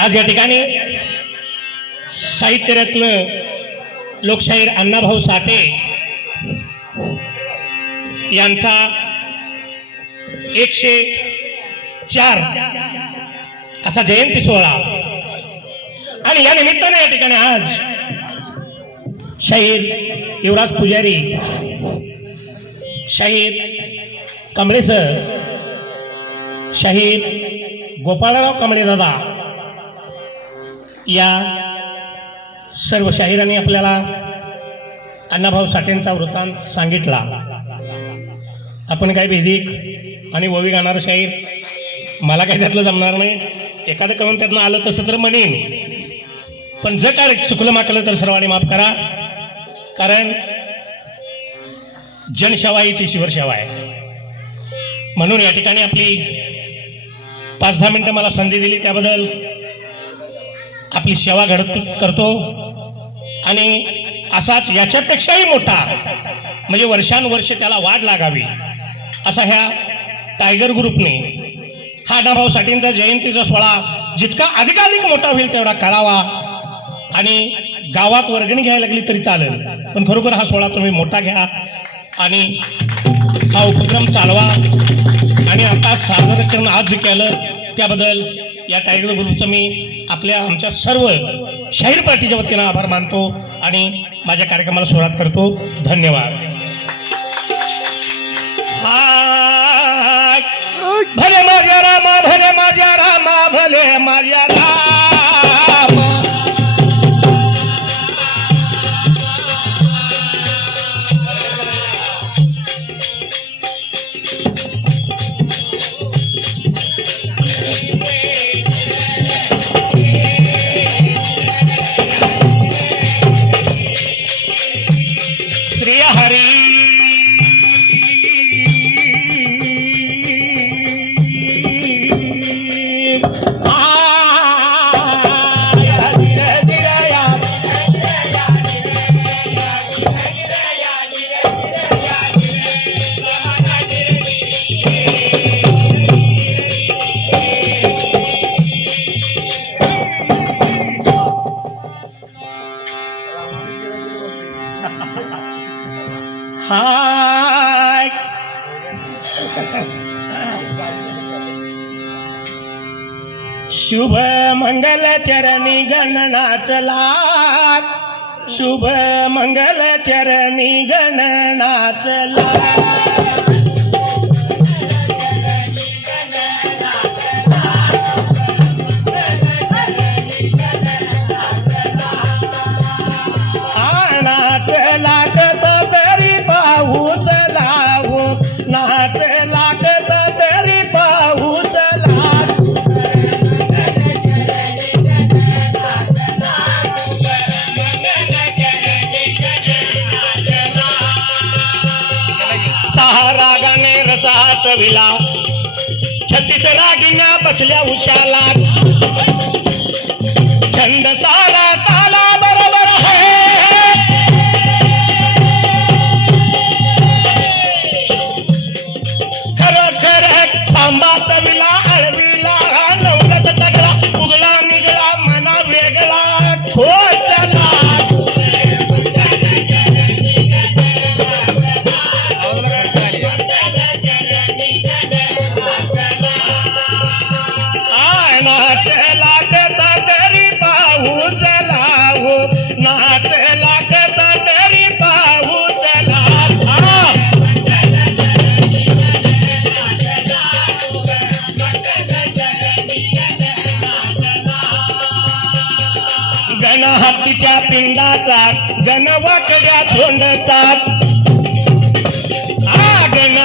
आज या ठिकाणी साहित्यरत्न लोकशाहीर अण्णाभाऊ साठे यांचा एकशे चार असा जयंती सोहळा. आणि या निमित्ताने या ठिकाणी आज शाहीर युवराज पुजारी शाहीर कांबळे सर शाहीर गोपाळराव कांबळे दादा या सर्व शाहिरांनी आपल्याला अण्णाभाऊ साठेंचा वृत्तांत सांगितला. आपण काय भेदिक आणि ववी गाणार शाहीर मला काही त्यातलं जमणार नाही. एखादं करून त्यातनं आलं तसं तर म्हणेन. पण जर काय चुकलं माकलं तर सर्वांनी माफ करा. कारण जनसेवा हीच सेवा आहे. म्हणून या ठिकाणी आपली पाच दहा मिनटं मला संधी दिली त्याबद्दल. आपली सेवा घडत करतो. आणि असाच याच्यापेक्षाही मोठा म्हणजे वर्षानुवर्ष त्याला वाढ लागावी असा ह्या टायगर ग्रुपने हा अण्णाभाऊ साठींचा जयंतीचा सोहळा जितका अधिकाधिक मोठा होईल तेवढा करावा. आणि गावात वर्गणी घ्यायला लागली तरी चालेल पण खरोखर हा सोहळा तुम्ही मोठा घ्या. आणि हा उपक्रम चालवा. आणि आता सादरीकरण आज केलं त्याबद्दल या टायगर ग्रुपचं मी आपल्या आमच्या सर्व शाहीर पार्टीच्या वतीनं आभार मानतो आणि माझ्या कार्यक्रमाला सुरुवात करतो. धन्यवाद. भले माझ्या रामा भले माझ्या रामा भले माझ्या हाय. शुभ मंगल चरणी गणनाचला शुभ मंगल चरणी गणनाचला नाचला रागाने रसात विला. छत्तीस रागिन्या बसल्या उशाला. छंदसा गण हत्तीच्या पिंडाचा गण वाकड्या तोंडचा हा गण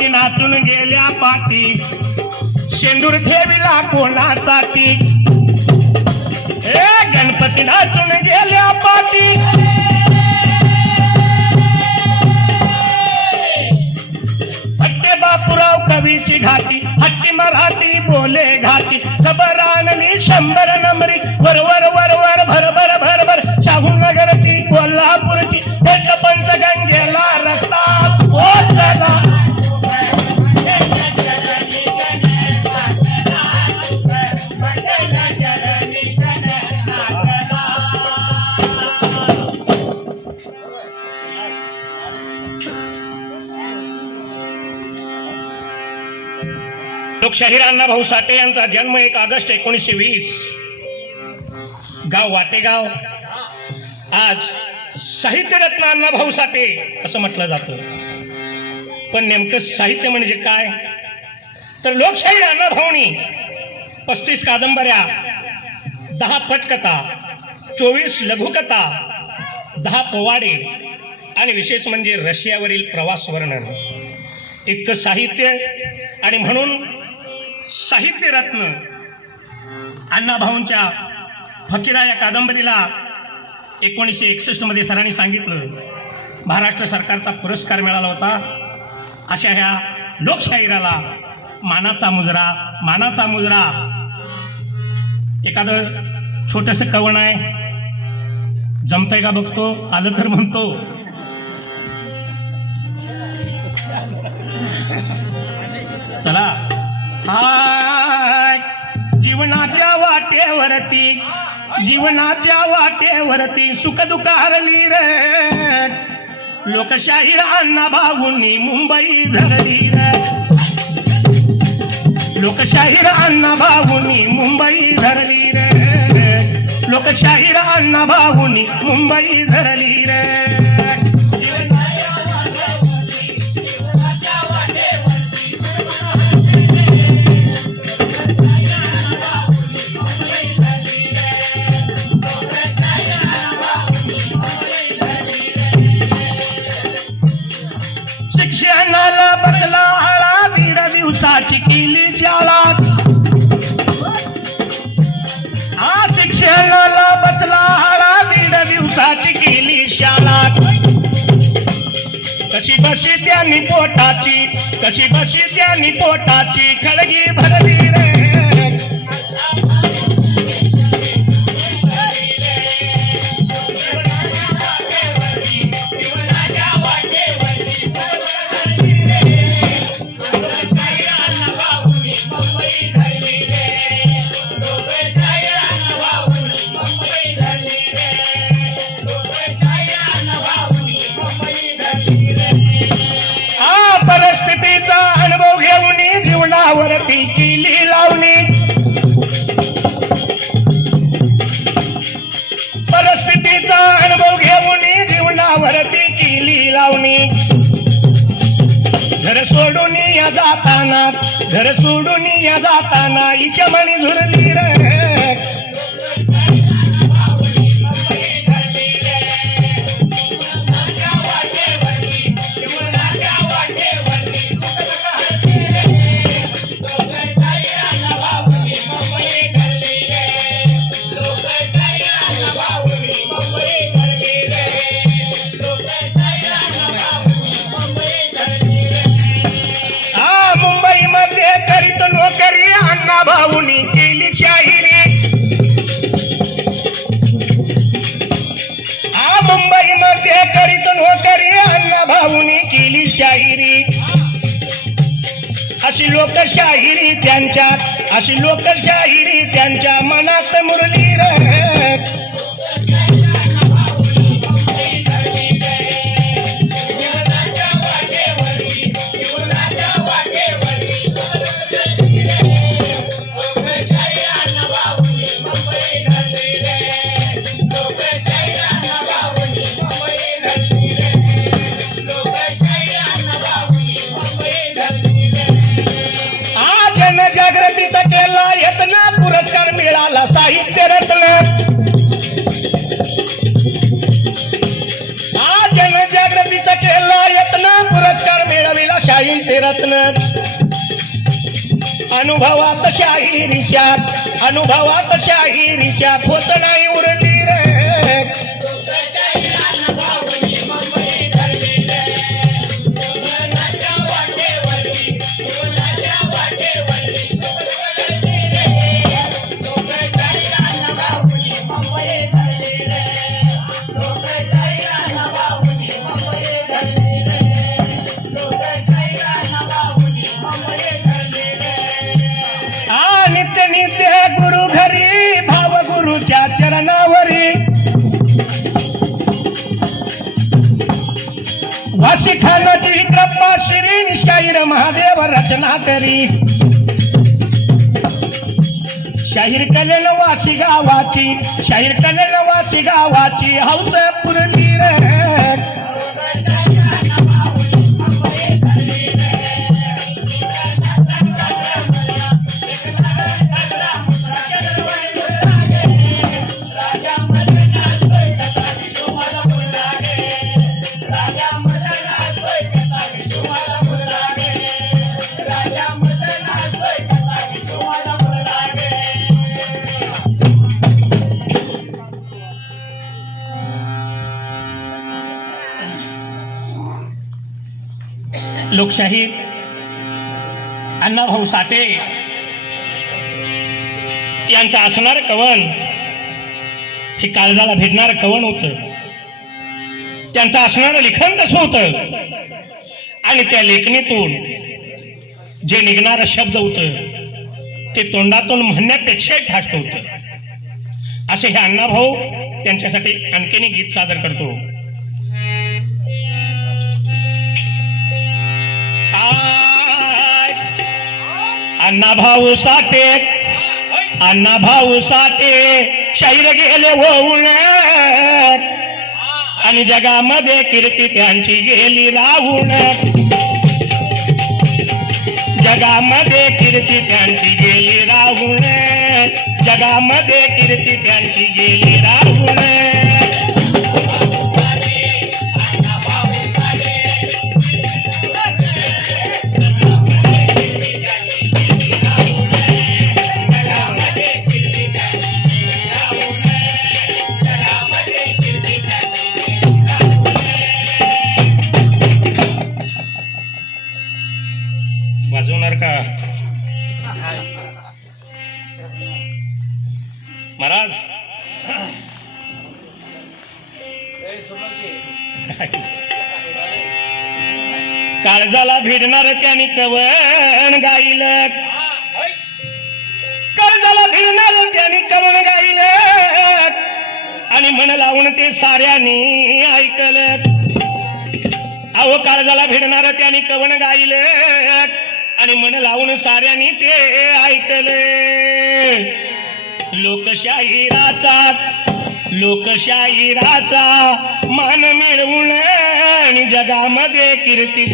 नातून गेल्या पाठी. शेंदूर ठेविला कोणासाठी? ती गणपती नातून गेल्या पाठी. हट्टे बापूराव कवीची घाटी हट्टी मराठी बोले घाटी. खबर आणली शंभर नंबरी वरवर वरवर भरभर भरभर. शाहू नगरची कोल्हापूरची पंचगंगेला रस्ता. शहीर अण्णाभाऊ साठे यांचा जन्म एक ऑगस्ट एकोणीसशे वीस. गाव वाटेगाव. आज साहित्यरत्न अण्णाभाऊ साठे असं म्हटलं जातं. पण नेमकं साहित्य म्हणजे काय? तर लोकशाहीर अण्णाभाऊनी पस्तीस कादंबऱ्या दहा पटकथा चोवीस लघुकथा दहा पोवाडे आणि विशेष म्हणजे रशियावरील प्रवास वर्णन. इतकं साहित्य आणि म्हणून साहित्यरत्न अण्णाभाऊंच्या फकीरा या कादंबरीला एकोणीसशे एकसष्टमध्ये सरांनी सांगितलं. महाराष्ट्र सरकारचा पुरस्कार मिळाला होता. अशा ह्या लोकशाहिराला मानाचा मुजरा मानाचा मुजरा. एखादं छोटंसं कवण आहे. जमतंय का बघतो? आलं तर म्हणतो. चला. हाय. जीवनाच्या वाटेवरती जीवनाच्या वाटेवरती सुख दुःख हरली रे. लोकशाहीर अण्णा भाऊंनी मुंबई धरली रे. लोकशाहीर अण्णा भाऊंनी मुंबई धरली रे. लोकशाहीर अण्णा भाऊंनी मुंबई धरली रे. बशी त्यांनी पोटाची कशी बशी त्यांनी पोटाची खळगी भरली. जाताना घर सोडून या जाताना इशमणी झुरली रे. अशी लोकशाहिरी त्यांच्या अशी लोकशाहिरी त्यांच्या मनात मुरली रे अनुभवात शाहिरीच्या अनुभवात शाहिरीच्या. होत नाही करी शाहीर कलेन वाशी गावाची शाहीर कलेन वाशी गावाची हौस पुरली लोकशाही अण्णाभाऊ साठे यांचं असणार कवन हे काळजाला भेटणारं कवन होतं? त्यांचं असणारं लिखाण कसं होतं? आणि त्या लेखणीतून जे निघणारं शब्द होतं ते तोंडातून म्हणण्यापेक्षाही ठाष्ट होतं. असे हे अण्णाभाऊ त्यांच्यासाठी आणखीन गीत सादर करतो. अण्णा भाऊ साठे अण्णा भाऊ साठे शाहीर गेले होऊन. आणि जगामध्ये कीर्ती त्यांची गेली राहून जगामध्ये कीर्ती त्यांची गेली राहून जगामध्ये कीर्ती त्यांची गेली राहून काळजाला भिडणार त्याने कवण गाईल. काळजाला भिडणार त्याने कवण गाईल. आणि म्हण लावून ते साऱ्याने ऐकलं. अहो काळजाला भिडणार त्याने कवण गाईल. आणि म्हण लावून साऱ्याने ते ऐकले. लोकशाहीराचा लोकशाहीराचा मान मिळवून आणि जगामध्ये कीर्ती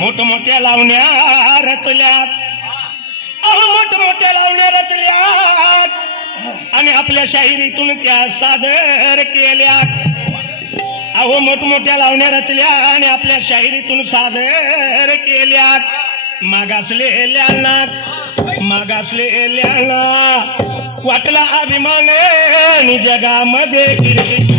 मोठमोठ्या लावण्या रचल्यात. अहो मोठमोठ्या लावण्या रचल्यात. आणि आपल्या शाहिरीतून त्या सादर केल्यात. अहो मोठमोठ्या लावण्या रचल्या आणि आपल्या शाहिरीतून सादर केल्यात. मागासलेल्यांना मागासलेल्यांना वाटला अभिमान जगामध्ये जगामध्ये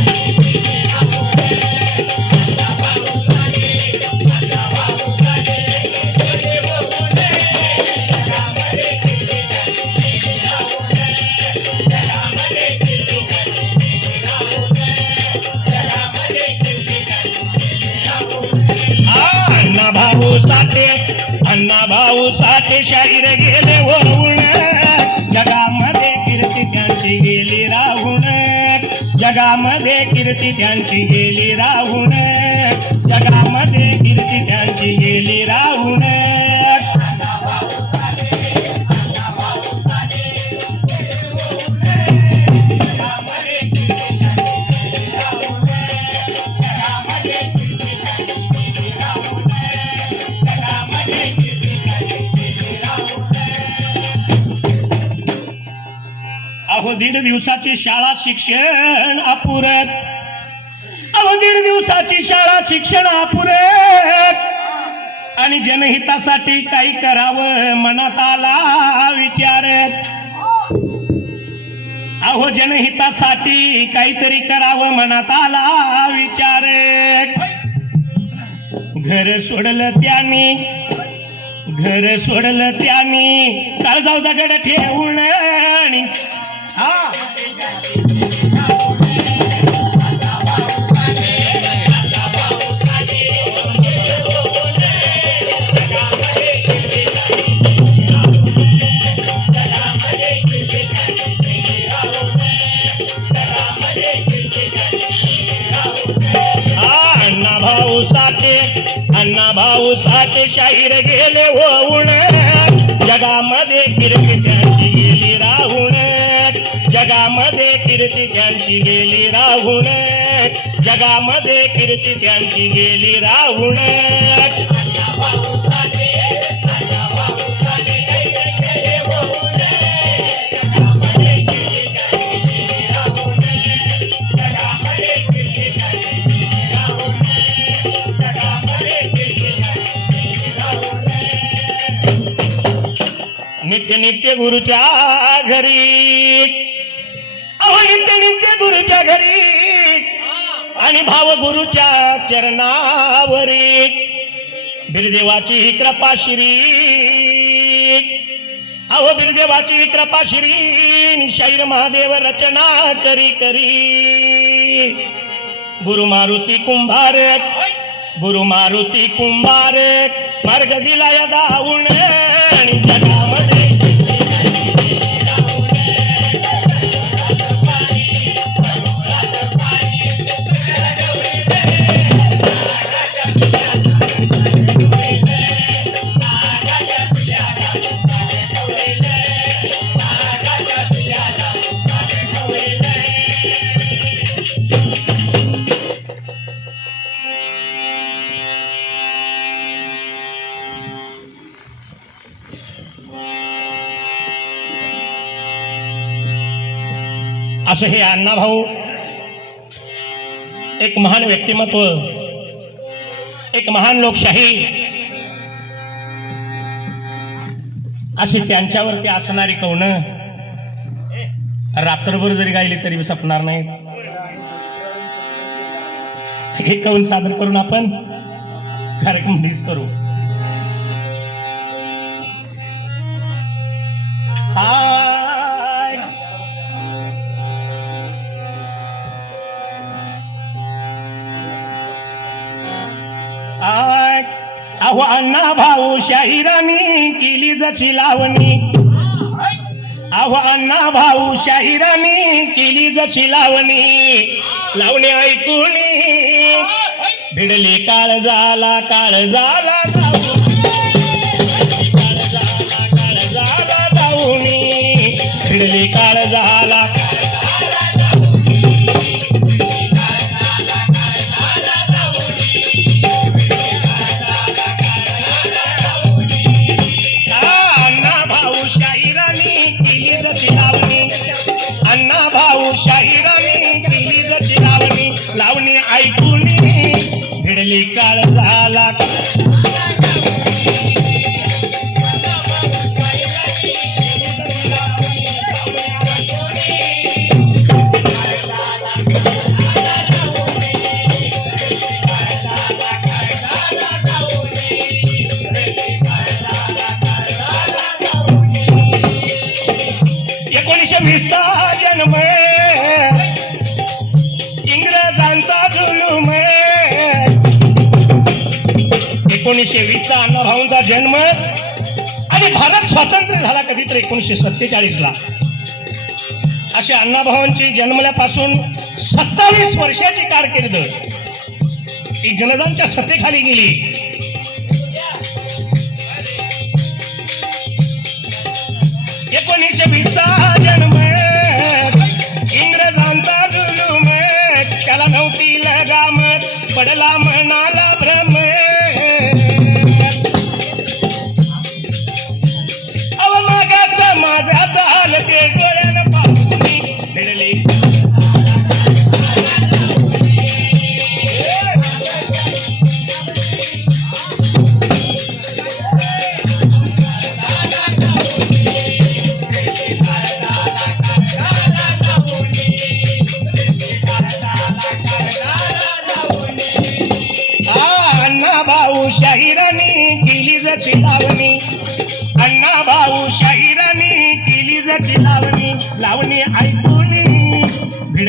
भाऊ साठे अण्णा भाऊ साठे शाहीर गेले होऊन जगामध्ये कीर्ती त्यांची गेली राहून. जगामध्ये कीर्ती त्यांची गेली राहून. जगामध्ये दीड दिवसाची शाळा शिक्षण अपुरत. अहो दीड दिवसाची शाळा शिक्षण अपुरत. आणि जनहितासाठी काही करावं मनात आला विचारत. अहो जनहितासाठी काहीतरी करावं मनात आला विचारत. घर सोडलं त्यांनी घर सोडलं त्याने. काळजाव दगड ठेवून अण्णा भाऊ साठे शाहीर गेले होऊन जगामध्ये किरकिट कीर्ती त्यांची गेली राहून जगामध्ये कीर्ती त्यांची गेली राहून नित्य नित्य गुरुच्या घरी नित्य नित्य गुरुच्या घरी. आणि भाव गुरुच्या चरणावरी. बिरदेवाची ही कृपा श्री. अहो बिरदेवाची कृपा श्री. शैर महादेव रचना करी करी. गुरु मारुती कुंभारक गुरु मारुती कुंभारक मार्ग दिला या असे हे अण्णा भाऊ. एक महान व्यक्तिमत्व एक महान लोकशाही अशी त्यांच्यावरती असणारी कौन रात्रभर जरी गायली तरी सपणार नाही हे कौन सादर करून आपण कार्यक्रम डिस करू. हा. अहो अण्णा भाऊ शाहिरानी केली जशी लावणी. अहो अण्णा भाऊ शाहिरानी केली जशी लावणी. लावणी ऐकून. भिडली काळ झाला काळ झाला काळ झाला काळ झाला भिडली काळ भिडली काळ इंग्रजांचा जुलूम एकोणीसशे वीसचा अण्णाभाऊंचा जन्म आणि भारत स्वातंत्र्य झाला कधीतरी एकोणीसशे सत्तेचाळीसला अशा अण्णाभाऊंची जन्मल्यापासून सत्तावीस वर्षाची कारकीर्द ती जनतांच्या सत्तेखाली गेली. एकोणीसशे वीसचा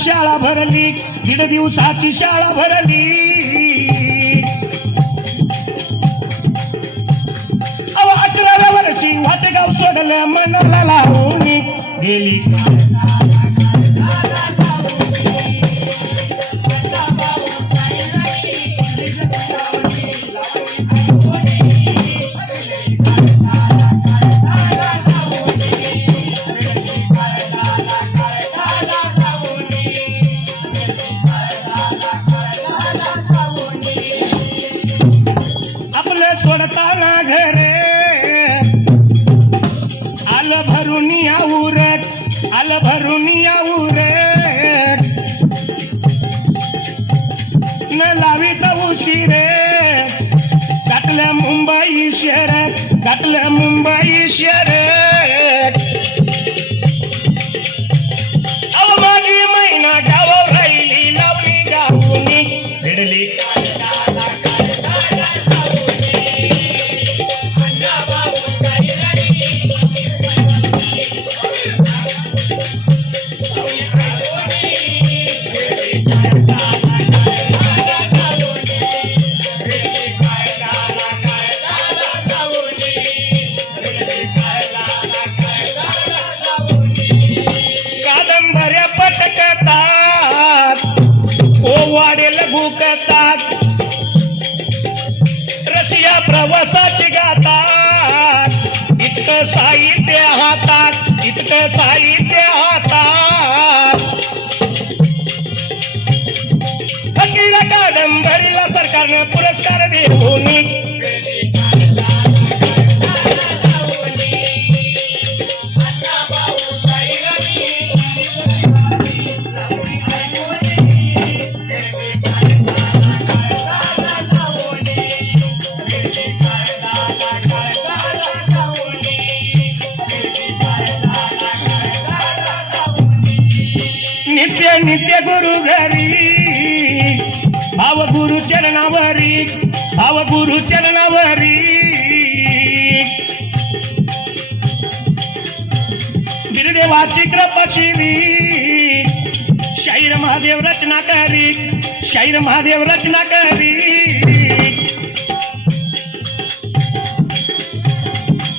शाळा भरली. दीड दिवसाची शाळा भरली. अहो अकराव्या वर्षी वाटेगाव सोडलं मनाला लावून गेली. ತಾಯಿ गिरदेवाची मी शाहीर महादेव रचना करी। शाहीर महादेव रचना करी।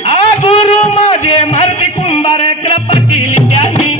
आ गुरु माझे मर्दी कुंभार कृपा केली त्यांनी।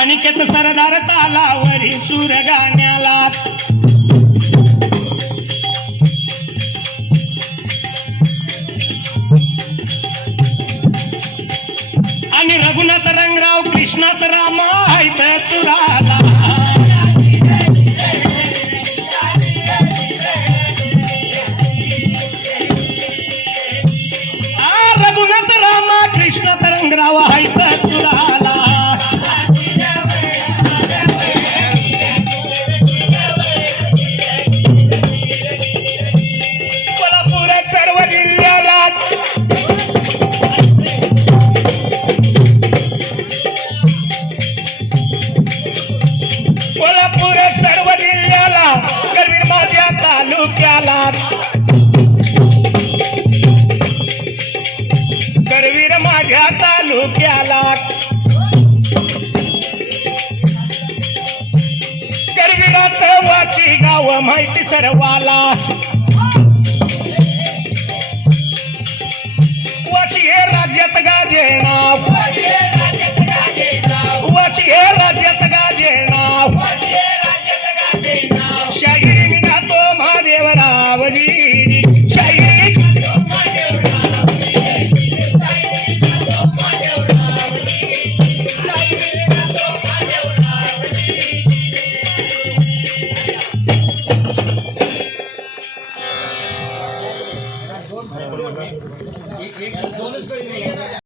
अनिकेत सरदार तालावरी सूर गाण्याला. आणि रघुनाथ रंगराव कृष्णात रामा आहेत तुराला. रघुनाथ रामा कृष्णात रंगराव आहेत तालुक्याला. करवीर माझ्या तालुक्याला. करवीरात वाची गाव माहिती सर्वाला. वाशी हे राज्यात गाजे